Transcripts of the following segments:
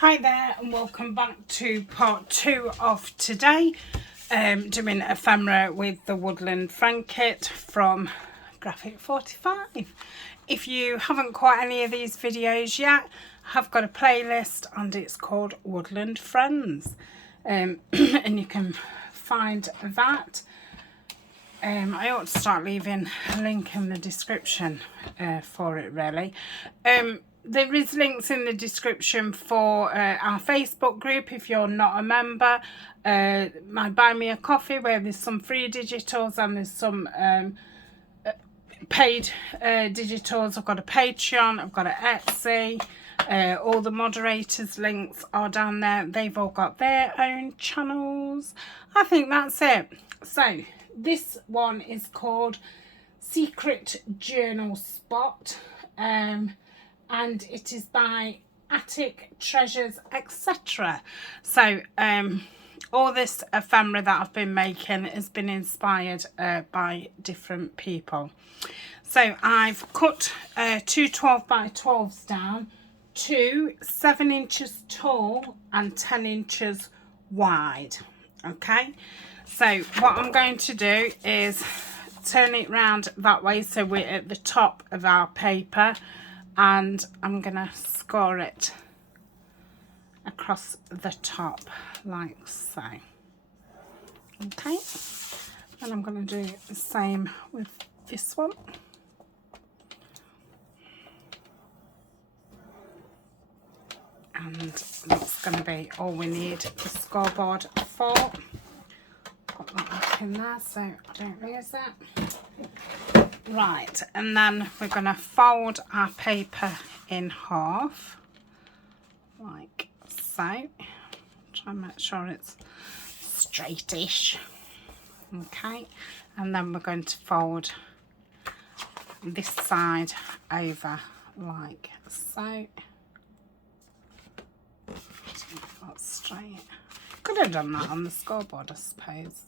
Hi there and welcome back to part 2 of today, doing ephemera with the Woodland friend kit from Graphic 45. If you haven't caught any of these videos yet, I have got a playlist and it's called Woodland Friends, and you can find that. I ought to start leaving a link in the description for it really. There is links in the description for our Facebook group if you're not a member, my Buy Me a Coffee where there's some free digitals and there's some paid digitals. I've got a Patreon, I've got an Etsy, all the moderators links are down there. They've all got their own channels. I think that's it. So this one is called Secret Journal Spot, and it is by Tatty Treasures, etc. So all this ephemera that I've been making has been inspired by different people. So I've cut two 12 by 12s down, two 7 inches tall and 10 inches wide. Okay, so what I'm going to do is turn it round that way so we're at the top of our paper, and I'm gonna score it across the top like so. Okay, and I'm gonna do the same with this one. And that's going to be all we need the scoreboard for. Put that back in there so I don't lose it. Right, and then we're going to fold our paper in half, like so. Try and make sure it's straightish. Okay, and then we're going to fold this side over like so. That's straight. Could have done that on the scoreboard, I suppose.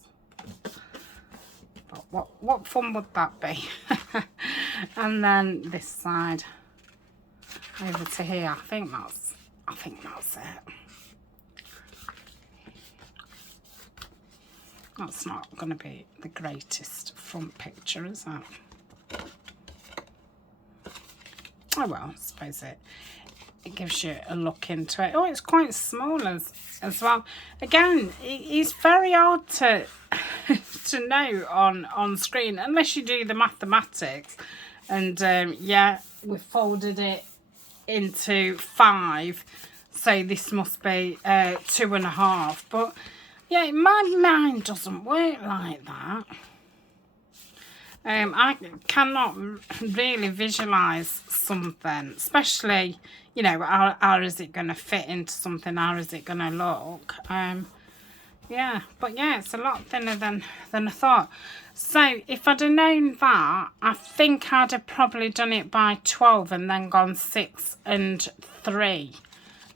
But what fun would that be? And then this side over to here. I think that's it. That's not going to be the greatest front picture, is it? Oh well, I suppose it gives you a look into it. Oh, it's quite small as well. Again, it's very hard to to know on screen unless you do the mathematics. And yeah, we folded it into 5, so this must be 2.5. But yeah, my mind doesn't work like that. I cannot really visualise something, especially, you know, how is it going to fit into something, how is it going to look. Yeah, but yeah, it's a lot thinner than I thought. So if I'd have known that, I think I'd have probably done it by 12 and then gone 6 and 3.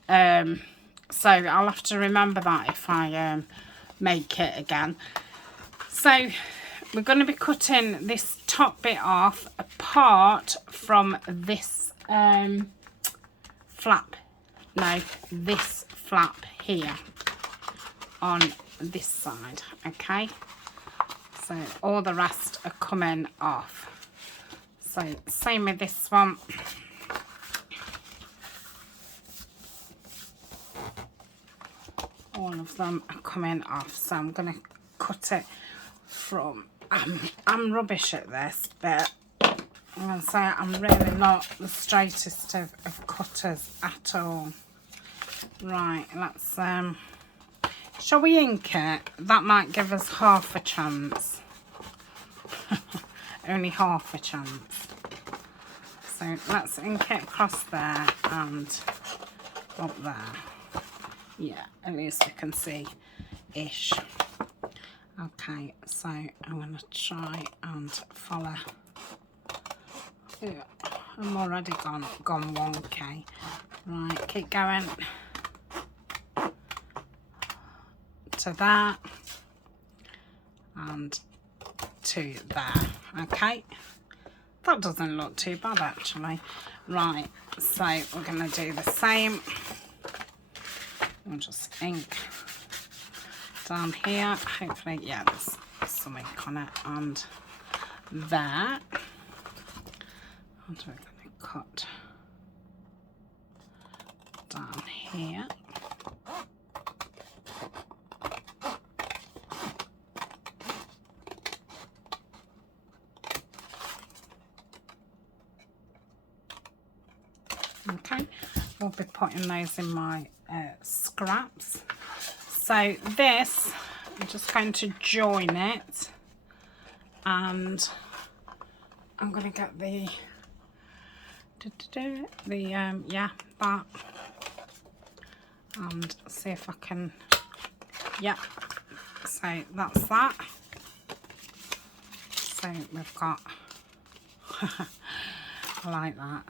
So I'll have to remember that if I make it again. So we're going to be cutting this top bit off apart from this flap. No, this flap here on this side. Okay, so all the rest are coming off. So same with this one. All of them are coming off. So I'm going to cut it from... I'm rubbish at this, but I'm going to say I'm really not the straightest of cutters at all. Right, let's... shall we ink it? That might give us half a chance. Only half a chance. So let's ink it across there and up there. Yeah, at least we can see ish. Okay, so I'm going to try and follow. Yeah, I'm already gone wonky. Right, keep going to that and to there. Okay, that doesn't look too bad actually. Right, so we're going to do the same I'll just ink down here. Hopefully, yeah, there's some ink on it. And there. And we're going to cut down here. Okay, we'll be putting those in my scraps. So this, I'm just going to join it, and I'm going to get the yeah, that, and see if I can, yeah, so that's that. So we've got, I like that.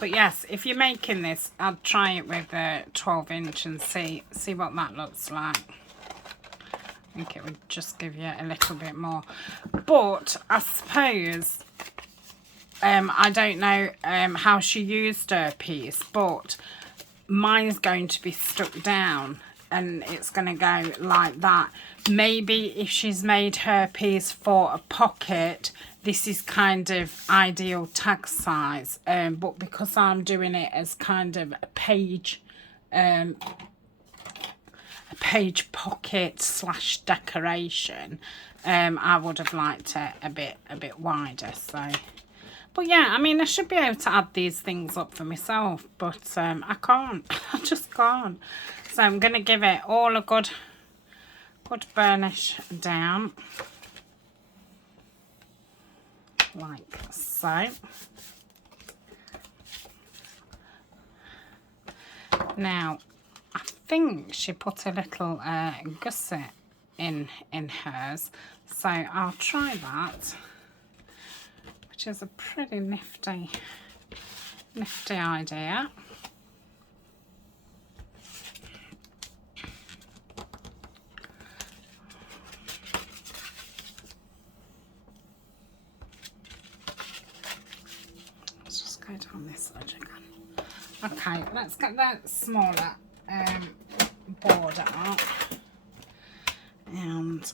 But yes, if you're making this, I'd try it with a 12-inch and see what that looks like. I think it would just give you a little bit more. But I suppose, I don't know how she used her piece, but mine's going to be stuck down and it's going to go like that. Maybe if she's made her piece for a pocket, this is kind of ideal tag size, but because I'm doing it as kind of a page pocket / decoration, I would have liked it a bit wider. So, but yeah, I mean, I should be able to add these things up for myself, but I can't. I just can't. So I'm going to give it all a good burnish down. Like so. Now, I think she put a little gusset in hers, so I'll try that, which is a pretty nifty idea. Go down this edge again. Okay, let's get that smaller border up, and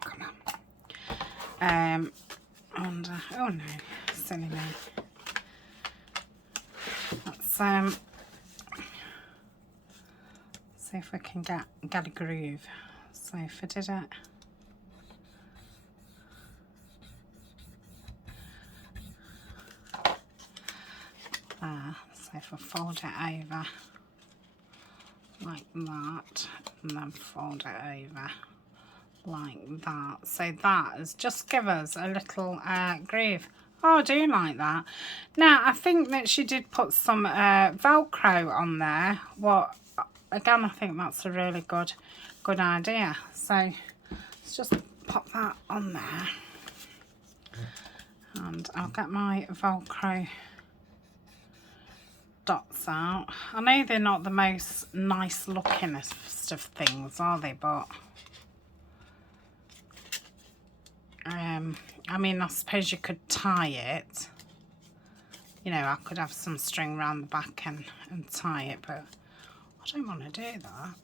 come on, and oh no, silly me. Let's see if we can get a groove. So if I did it. So if I fold it over like that, and then fold it over like that, so that is just give us a little groove. Oh, I do like that. Now I think that she did put some Velcro on there. What, again, I think that's a really good idea. So let's just pop that on there, and I'll get my Velcro dots out. I know they're not the most nice lookingest of things, are they? But I mean, I suppose you could tie it. You know, I could have some string around the back and tie it, but I don't want to do that.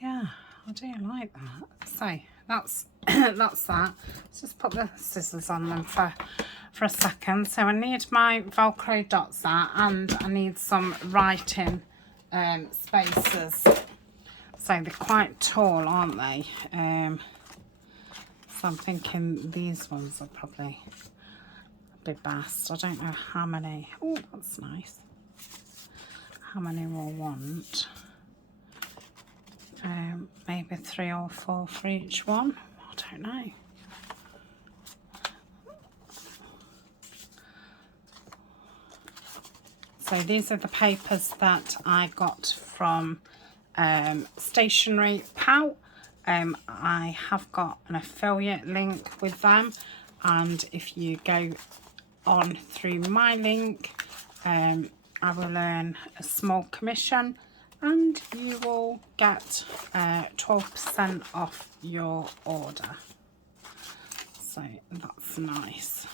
Yeah, I do like that. So that's that's that. Let's just put the scissors on them for a second. So I need my Velcro dots out, and I need some writing spaces. So they're quite tall, aren't they? So I'm thinking these ones are probably a bit best. I don't know how many. Oh, that's nice. How many we'll want. Maybe 3 or 4 for each one. I don't know. So these are the papers that I got from Stationery Pal. I have got an affiliate link with them, and if you go on through my link, I will earn a small commission, and you will get 12% off your order. So that's nice.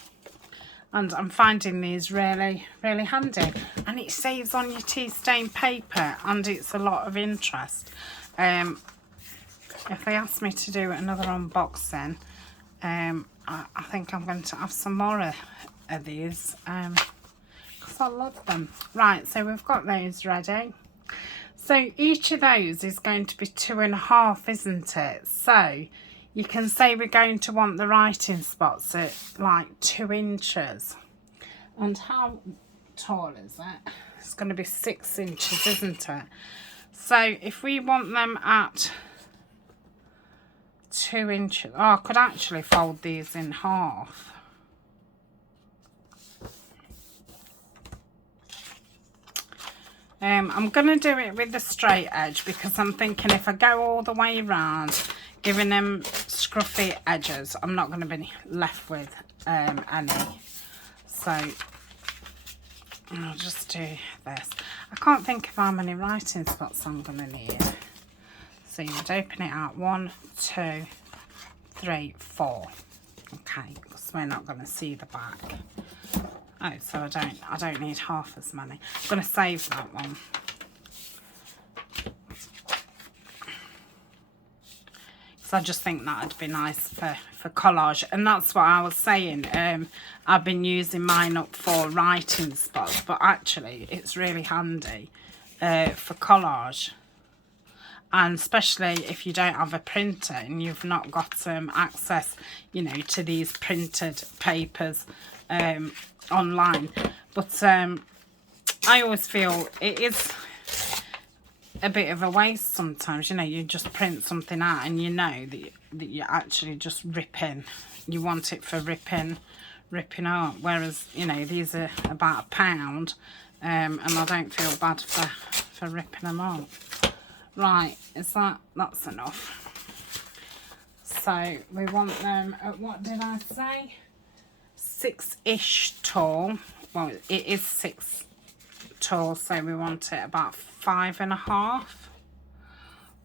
And I'm finding these really, really handy. And it saves on your tea stain paper, and it's a lot of interest. If they ask me to do another unboxing, I think I'm going to have some more of these, because I love them. Right, so we've got those ready. So each of those is going to be 2.5, isn't it? So you can say we're going to want the writing spots at like 2 inches. And how tall is it? It's going to be 6 inches, isn't it? So if we want them at 2 inches, oh, I could actually fold these in half. I'm going to do it with the straight edge, because I'm thinking if I go all the way around giving them scruffy edges, I'm not going to be left with any. So I'll just do this. I can't think of how many writing spots I'm going to need. So you would open it out 1, 2, 3, 4. Okay, because we're not going to see the back. Oh, so I don't need half as many. I'm going to save that one. So I just think that'd be nice for collage. And that's what I was saying. I've been using mine up for writing spots, but actually it's really handy for collage. And especially if you don't have a printer and you've not got access, you know, to these printed papers online. But I always feel it is a bit of a waste sometimes. You know, you just print something out and you know that you're actually just ripping. You want it for ripping up. Whereas, you know, these are about £1, and I don't feel bad for ripping them up. Right, that's enough. So we want them at, what did I say? 6-ish tall. Well, it is 6 tall, so we want it about 5.5.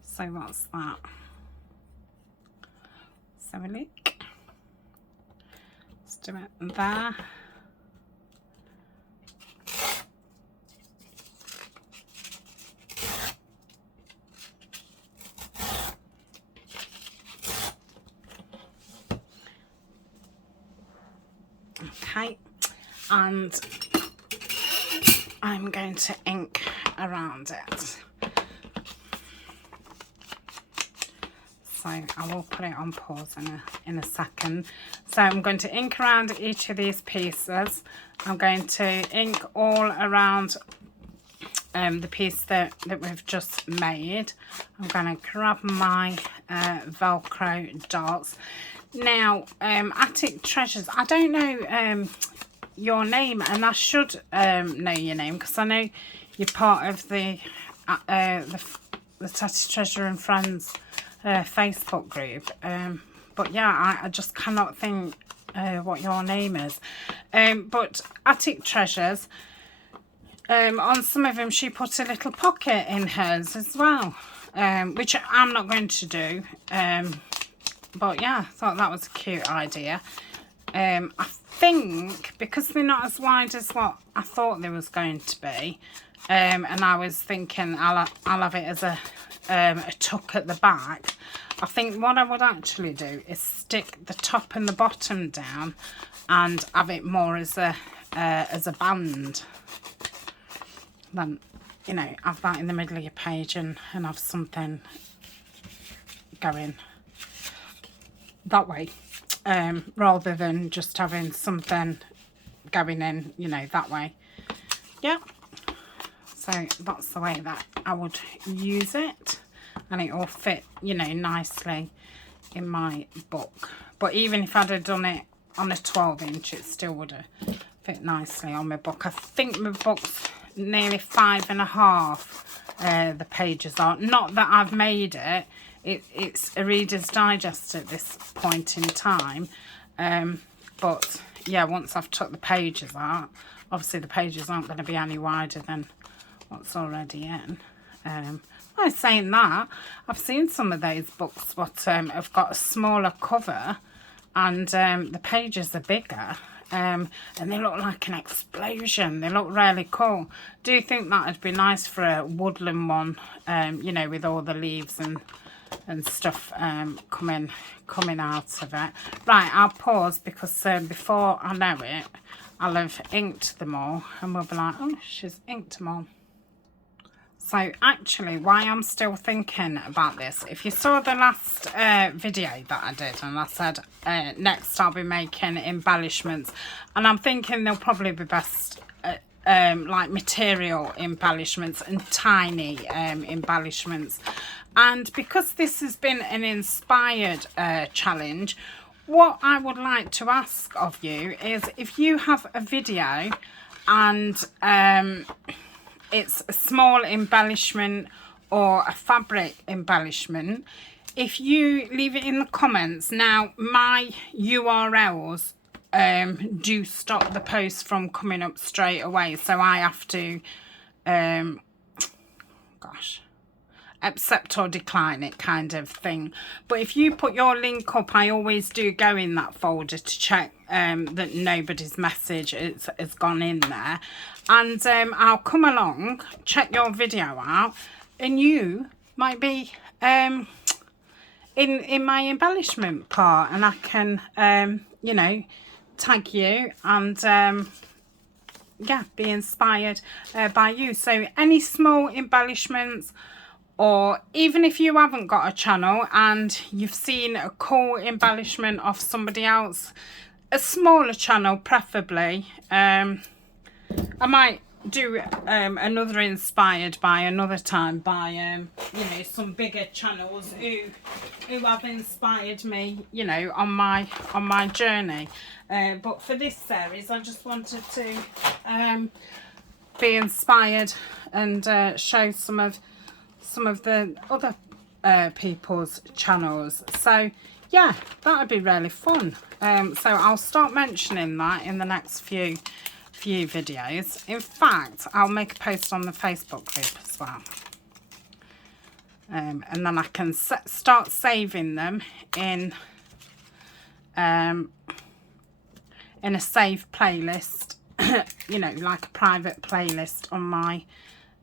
So what's that? Let's have a look. Let's do it there. Okay, and I'm going to ink around it. So I will put it on pause in a second. So I'm going to ink around each of these pieces. I'm going to ink all around the piece that we've just made. I'm going to grab my Velcro darts. Now, Attic Treasures, I don't know your name, and I should know your name, because I know you're part of the Tatty Treasure and Friends Facebook group. But yeah, I just cannot think what your name is. But Attic Treasures, on some of them she put a little pocket in hers as well, which I'm not going to do. But yeah, I thought that was a cute idea. I think because they're not as wide as what I thought they was going to be, and I was thinking I'll have it as a tuck at the back. I think what I would actually do is stick the top and the bottom down and have it more as a band. Then, you know, have that in the middle of your page and have something going that way, rather than just having something going in, you know, that way. Yeah, so that's the way that I would use it, and it will fit, you know, nicely in my book. But even if I'd have done it on a 12-inch, it still would have fit nicely on my book. I think my book's nearly 5.5 the pages are. Not that I've made it. It's a Reader's Digest at this point in time, but yeah, once I've took the pages out, obviously the pages aren't going to be any wider than what's already in. By saying that, I've seen some of those books what have got a smaller cover, and the pages are bigger, and they look like an explosion. They look really cool. Do you think that would be nice for a woodland one, you know, with all the leaves and stuff coming out of it? Right, I'll pause because before I know it, I'll have inked them all, and we'll be like, oh, she's inked them all. So actually, why I'm still thinking about this, if you saw the last video that I did, and I said next I'll be making embellishments, and I'm thinking they'll probably be best like material embellishments and tiny embellishments. And because this has been an inspired challenge, what I would like to ask of you is if you have a video and it's a small embellishment or a fabric embellishment, if you leave it in the comments. Now, my URLs do stop the post from coming up straight away, so I have to accept or decline it, kind of thing. But if you put your link up, I always do go in that folder to check that nobody's message has gone in there, and I'll come along, check your video out, and you might be in my embellishment part, and I can you know, tag you and yeah, be inspired by you. So any small embellishments, or even if you haven't got a channel and you've seen a cool embellishment of somebody else, a smaller channel preferably, I might do another inspired by another time by you know, some bigger channels who have inspired me, you know, on my journey. But for this series, I just wanted to be inspired and show some of the other people's channels. So yeah, that would be really fun. So I'll start mentioning that in the next few videos. In fact, I'll make a post on the Facebook group as well, and then I can start saving them in a saved playlist, you know, like a private playlist on my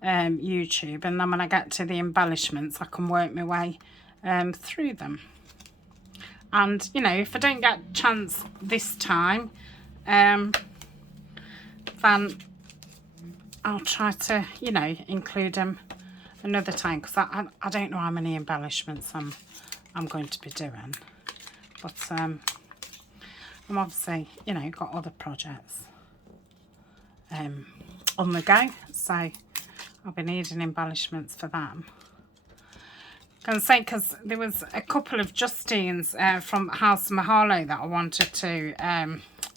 YouTube, and then when I get to the embellishments, I can work my way through them. And you know, if I don't get a chance this time, then I'll try to, you know, include them another time, because I don't know how many embellishments I'm going to be doing, but I'm obviously, you know, got other projects on the go, so I'll be needing embellishments for them. I can say, because there was a couple of Justines from House Mahalo that I wanted to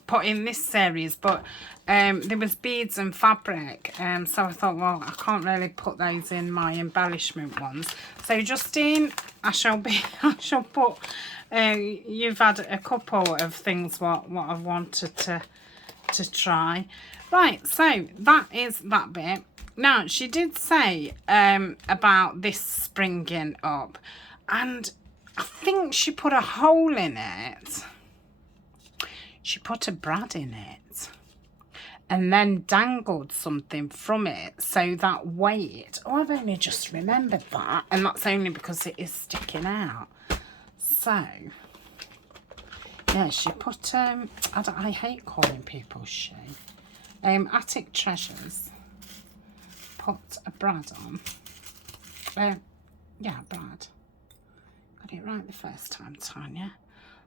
put in this series, but there was beads and fabric, so I thought, well, I can't really put those in my embellishment ones. So Justine, I shall put, you've had a couple of things what I've wanted to try. Right, so that is that bit. Now, she did say about this springing up, and I think she put a hole in it. She put a brad in it and then dangled something from it, so that weight, oh, I've only just remembered that, and that's only because it is sticking out. So yeah, she put I hate calling people she, Attic Treasures put a brad on. Yeah, brad. Got it right the first time, Tania.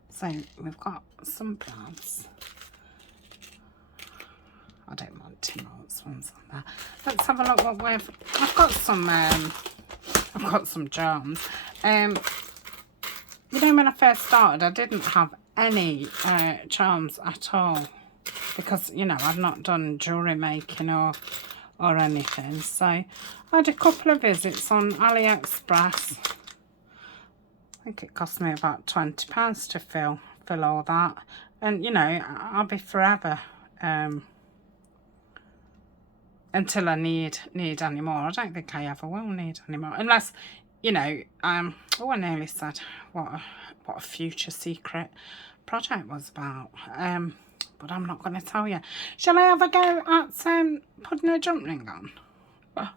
So we've got some brads. I don't want too much ones on there. Let's have a look what I've got some charms. You know, when I first started, I didn't have any charms at all, because, you know, I've not done jewellery making or anything. So I had a couple of visits on AliExpress. I think it cost me about £20 to fill all that, and you know, I'll be forever until I need any more. I don't think I ever will need any more, unless, you know, oh, I nearly said what a future secret project was about. But I'm not going to tell you. Shall I have a go at putting a jump ring on? Oh,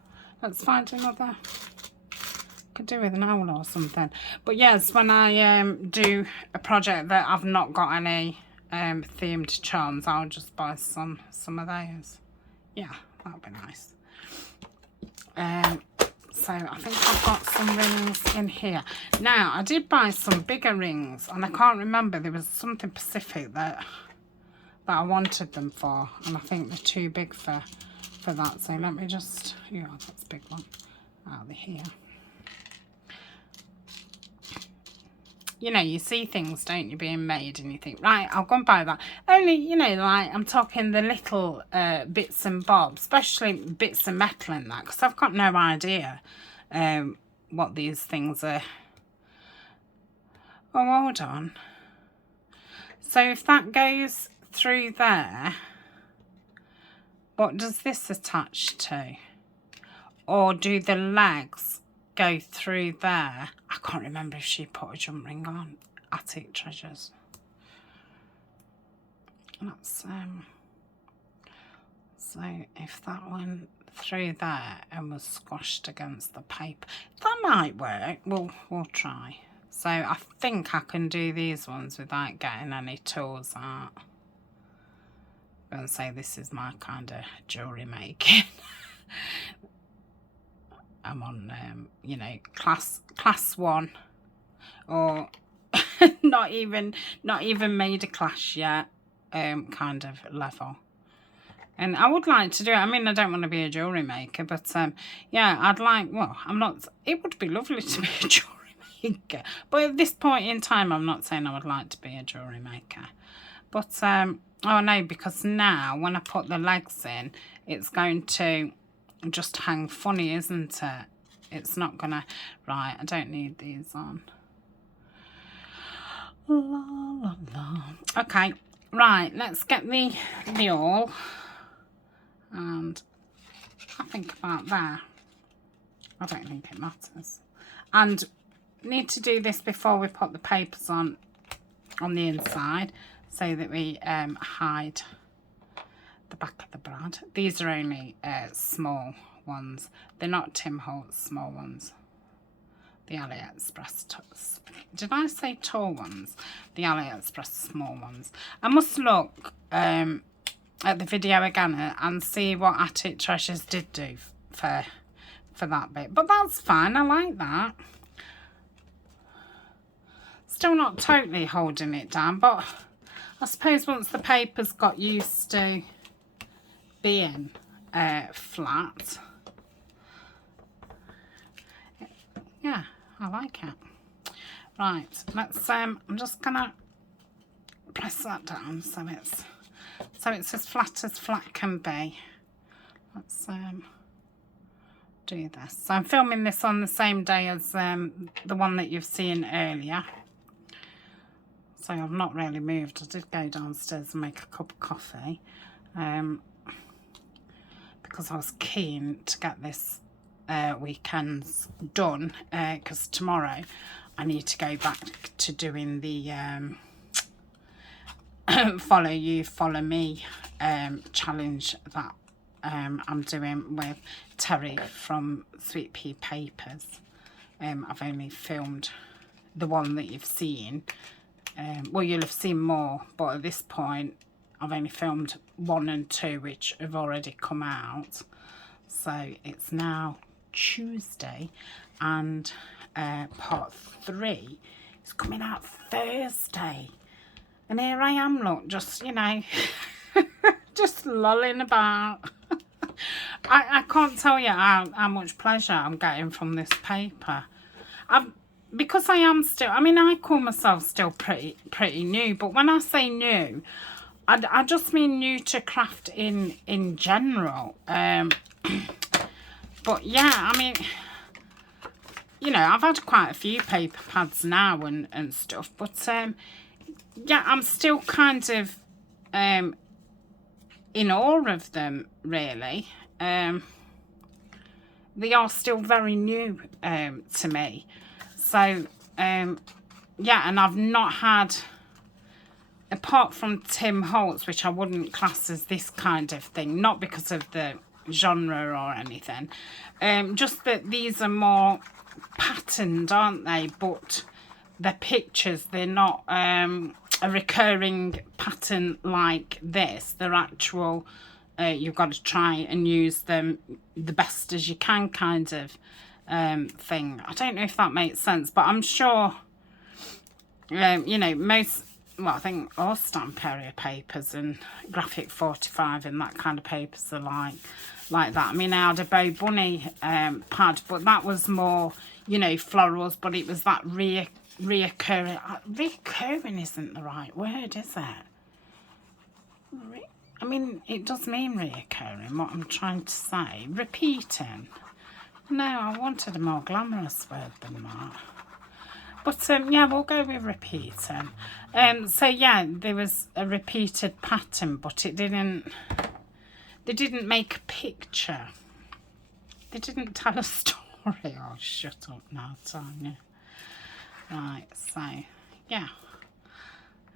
let's find another. Could do with an owl or something. But yes, when I do a project that I've not got any themed charms, I'll just buy some of those. Yeah, that would be nice. So I think I've got some rings in here. Now, I did buy some bigger rings, and I can't remember. There was something specific that I wanted them for, and I think they're too big for that. So let me just, yeah, that's a big one. Out of here. You know, you see things, don't you, being made, and you think, right, I'll go and buy that. Only, you know, like, I'm talking the little bits and bobs, especially bits of metal in that, because I've got no idea what these things are. Oh, hold on. So if that goes through there, what does this attach to? Or do the legs go through there? I can't remember if she put a jump ring on Tatty Treasures. That's so if that went through there and was squashed against the paper, that might work. We'll try. So I think I can do these ones without getting any tools out. I'm going to say this is my kind of jewellery making. I'm on, you know, class 1, or not even made a class yet, kind of level. And I would like to do it. I mean, I don't want to be a jewellery maker, but yeah, I'd like. Well, I'm not. It would be lovely to be a jewellery maker, but at this point in time, I'm not saying I would like to be a jewellery maker. But oh no, because now when I put the legs in, it's going to just hang funny, isn't it? It's not gonna. Right, I don't need these on. La, la, la. Okay, right, let's get the awl, and I think about there. I don't think it matters. And need to do this before we put the papers on the inside, so that we hide the back of the brad. These are only small ones. They're not Tim Holtz small ones. The AliExpress did I say tall ones? The AliExpress small ones. I must look at the video again and see what Tatty Treasures did do for that bit. But that's fine. I like that. Still not totally holding it down, but I suppose once the paper's got used to being flat, yeah, I like it. Right, let's I'm just gonna press that down so it's as flat can be. Let's do this. So I'm filming this on the same day as the one that you've seen earlier. So I've not really moved. I did go downstairs and make a cup of coffee because I was keen to get this weekend's done, because tomorrow I need to go back to doing the follow you, follow me challenge that I'm doing with Terry from Sweet Pea Papers. I've only filmed the one that you've seen. Well, you'll have seen more, but at this point I've only filmed 1 and 2, which have already come out. So it's now Tuesday, and part 3 is coming out Thursday. And here I am, look, just, you know, just lolling about. I can't tell you how much pleasure I'm getting from this paper. Because I am still, I mean, I call myself still pretty new, but when I say new, I just mean new to craft in general. But yeah, I mean, you know, I've had quite a few paper pads now and stuff, but yeah, I'm still kind of in awe of them, really. They are still very new to me. So, yeah, and I've not had apart from Tim Holtz, which I wouldn't class as this kind of thing, not because of the genre or anything, just that these are more patterned, aren't they? But they're pictures, they're not a recurring pattern like this. They're actual, you've got to try and use them the best as you can kind of thing. I don't know if that makes sense, but I'm sure, you know, most, well, I think all stamp area papers and graphic 45 and that kind of papers are like that. I mean, I had a Bow Bunny pad, but that was more, you know, florals, but it was that reoccurring. Reoccurring isn't the right word, is it? I mean, it does mean reoccurring, what I'm trying to say. Repeating. No, I wanted a more glamorous word than that. But, yeah, we'll go with repeating. So, yeah, there was a repeated pattern, but it didn't... They didn't make a picture. They didn't tell a story. Oh, shut up now, Tania. Right, so, yeah.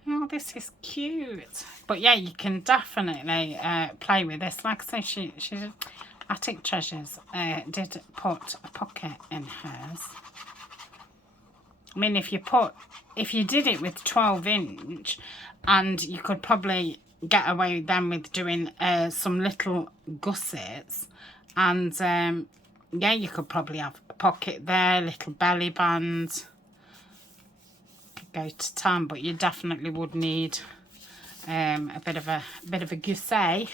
Oh, this is cute. But, yeah, you can definitely play with this. Like I say, she did... Attic Treasures did put a pocket in hers. I mean, if you did it with 12-inch, and you could probably get away then with doing some little gussets, and yeah, you could probably have a pocket there, little belly band. Could go to town, but you definitely would need a bit of a gusset.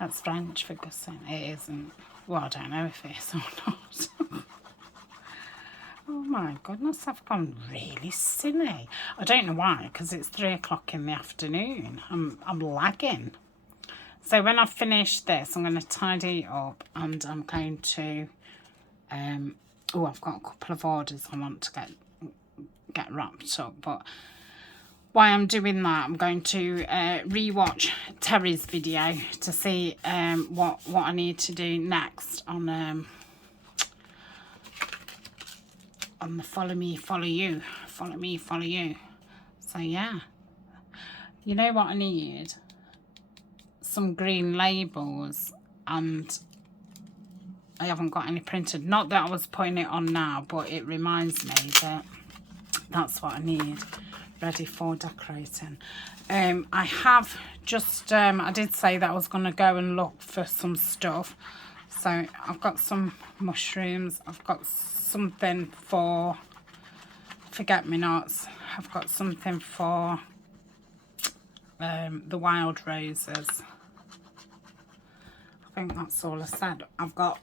That's French for gusset. It isn't. Well, I don't know if it is or not. Oh my goodness, I've gone really silly. I don't know why, because it's 3 o'clock in the afternoon. I'm lagging. So when I've finished this, I'm going to tidy it up, and I'm going to... oh, I've got a couple of orders I want to get wrapped up. But while I'm doing that, I'm going to rewatch Terry's video to see what I need to do next on the follow me, follow you. Follow me, follow you. So, yeah. You know what I need? Some green labels. And I haven't got any printed. Not that I was putting it on now, but it reminds me that that's what I need. Ready for decorating. I have just... I did say that I was going to go and look for some stuff. So, I've got some mushrooms. I've got something for forget-me-nots. I've got something for the wild roses. I think that's all I said. I've got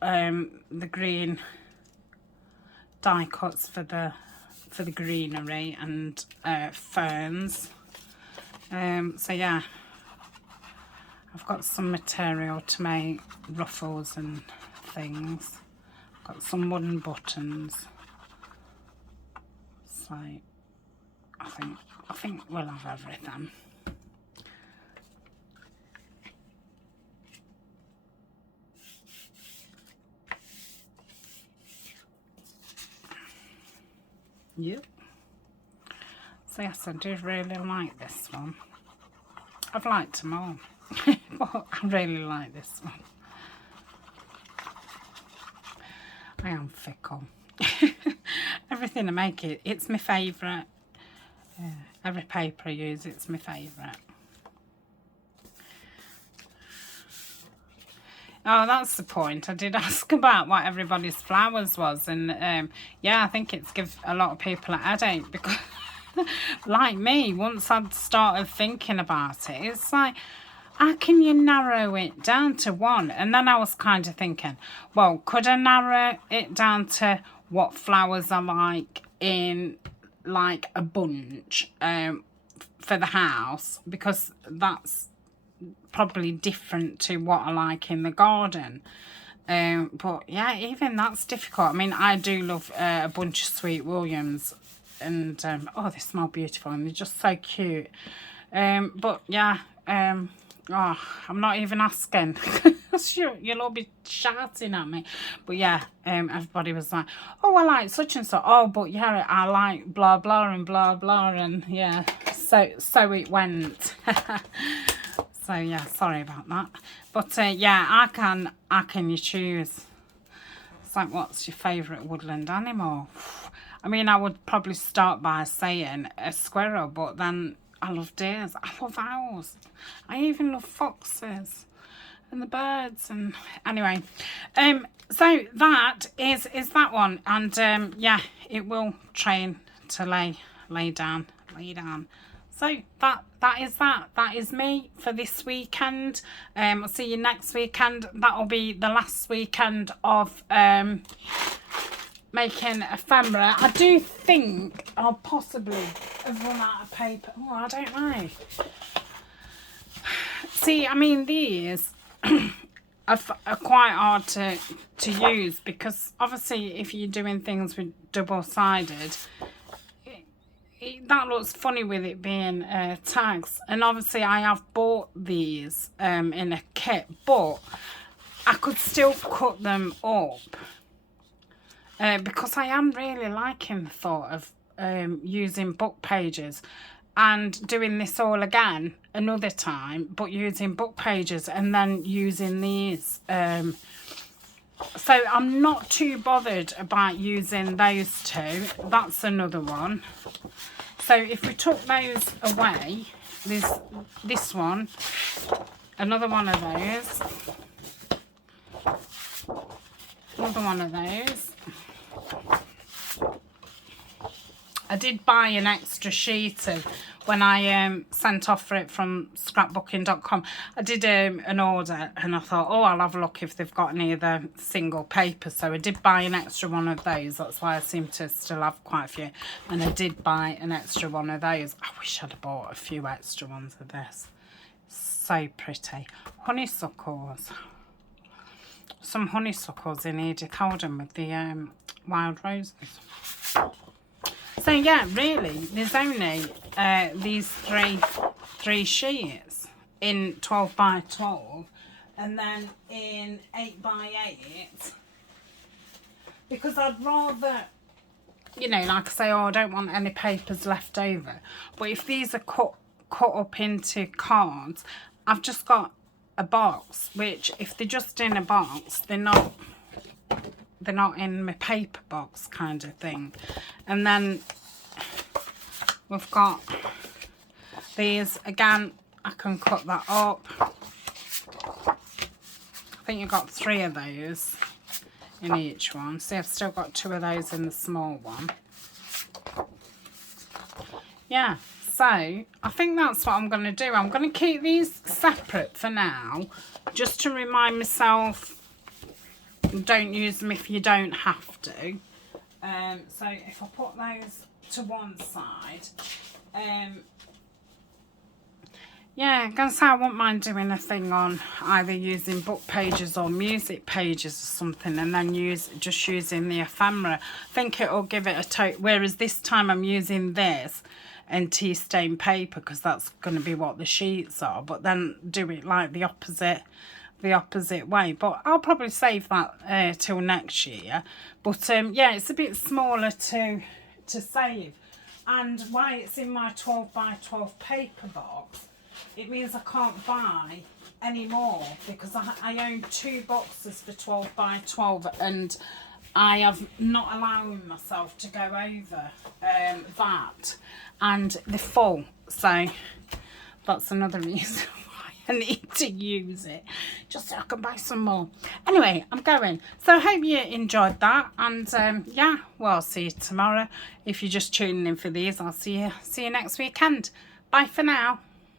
the green die cuts for the greenery and ferns. So yeah, I've got some material to make ruffles and things. Got some wooden buttons. So I think we'll have everything. Yep. So yes, I do really like this one. I've liked them all, but I really like this one. I am fickle. Everything I make, it's my favourite. Every paper I use, it's my favourite. Oh, that's the point. I did ask about what everybody's flowers was, and yeah, I think it's give a lot of people a headache, because like me, once I'd started thinking about it, it's like, how can you narrow it down to one? And then I was kind of thinking, well, could I narrow it down to what flowers I like in like a bunch for the house? Because that's probably different to what I like in the garden. But yeah, even that's difficult. I mean, I do love a bunch of Sweet Williams, and oh, they smell beautiful and they're just so cute. But yeah, Oh, I'm not even asking. You'll all be shouting at me. But yeah, everybody was like, oh, I like such and so. Oh, but yeah, I like blah, blah and blah, blah. And yeah, so it went. So yeah, sorry about that. But yeah, I can you choose. It's like, what's your favourite woodland animal? I mean, I would probably start by saying a squirrel, but then I love deers. I love owls. I even love foxes and the birds. And anyway, so that is that one. And yeah, it will train to lay down. So that is me for this weekend. I'll see you next weekend. That'll be the last weekend of making ephemera. I do think I'll possibly have run out of paper. Oh, I don't know. See, I mean, these are quite hard to use, because obviously if you're doing things with double-sided, that looks funny with it being tags. And obviously I have bought these in a kit, but I could still cut them up. Because I am really liking the thought of using book pages and doing this all again another time, but using book pages and then using these. So I'm not too bothered about using those two. That's another one. So if we took those away, this one, another one of those, another one of those. I did buy an extra sheet of, when I sent off for it from scrapbooking.com. I did an order, and I thought, oh, I'll have a look if they've got any of the single paper. So I did buy an extra one of those. That's why I seem to still have quite a few. And I did buy an extra one of those. I wish I'd have bought a few extra ones of this. So pretty. Honeysuckles. Some honeysuckles in Edith Holden with the wild roses. So yeah, really, there's only these three sheets in 12 by 12, and then in 8 by 8, because I'd rather, you know, like I say, oh, I don't want any papers left over. But if these are cut up into cards, I've just got a box, which if they're just in a box, they're not in my paper box kind of thing. And then we've got these again. I can cut that up. I think you've got 3 of those in each one. See, I've still got 2 of those in the small one. Yeah, so I think that's what I'm going to do. I'm going to keep these separate for now, just to remind myself, don't use them if you don't have to. So if I put those to one side, yeah, I'm going to say I wouldn't mind doing a thing on either using book pages or music pages or something, and then just using the ephemera. I think it'll give it a total, whereas this time I'm using this and tea stain paper, because that's going to be what the sheets are, but then do it like the opposite way. But I'll probably save that till next year. But yeah, it's a bit smaller to save, and why it's in my 12 by 12 paper box, it means I can't buy any more, because I own 2 boxes for 12 by 12, and I have not allowing myself to go over that, and they're full. So that's another reason I need to use it, just so I can buy some more. Anyway, I'm going. So I hope you enjoyed that, and yeah, well, I'll see you tomorrow. If you're just tuning in for these, I'll see you next weekend. Bye for now.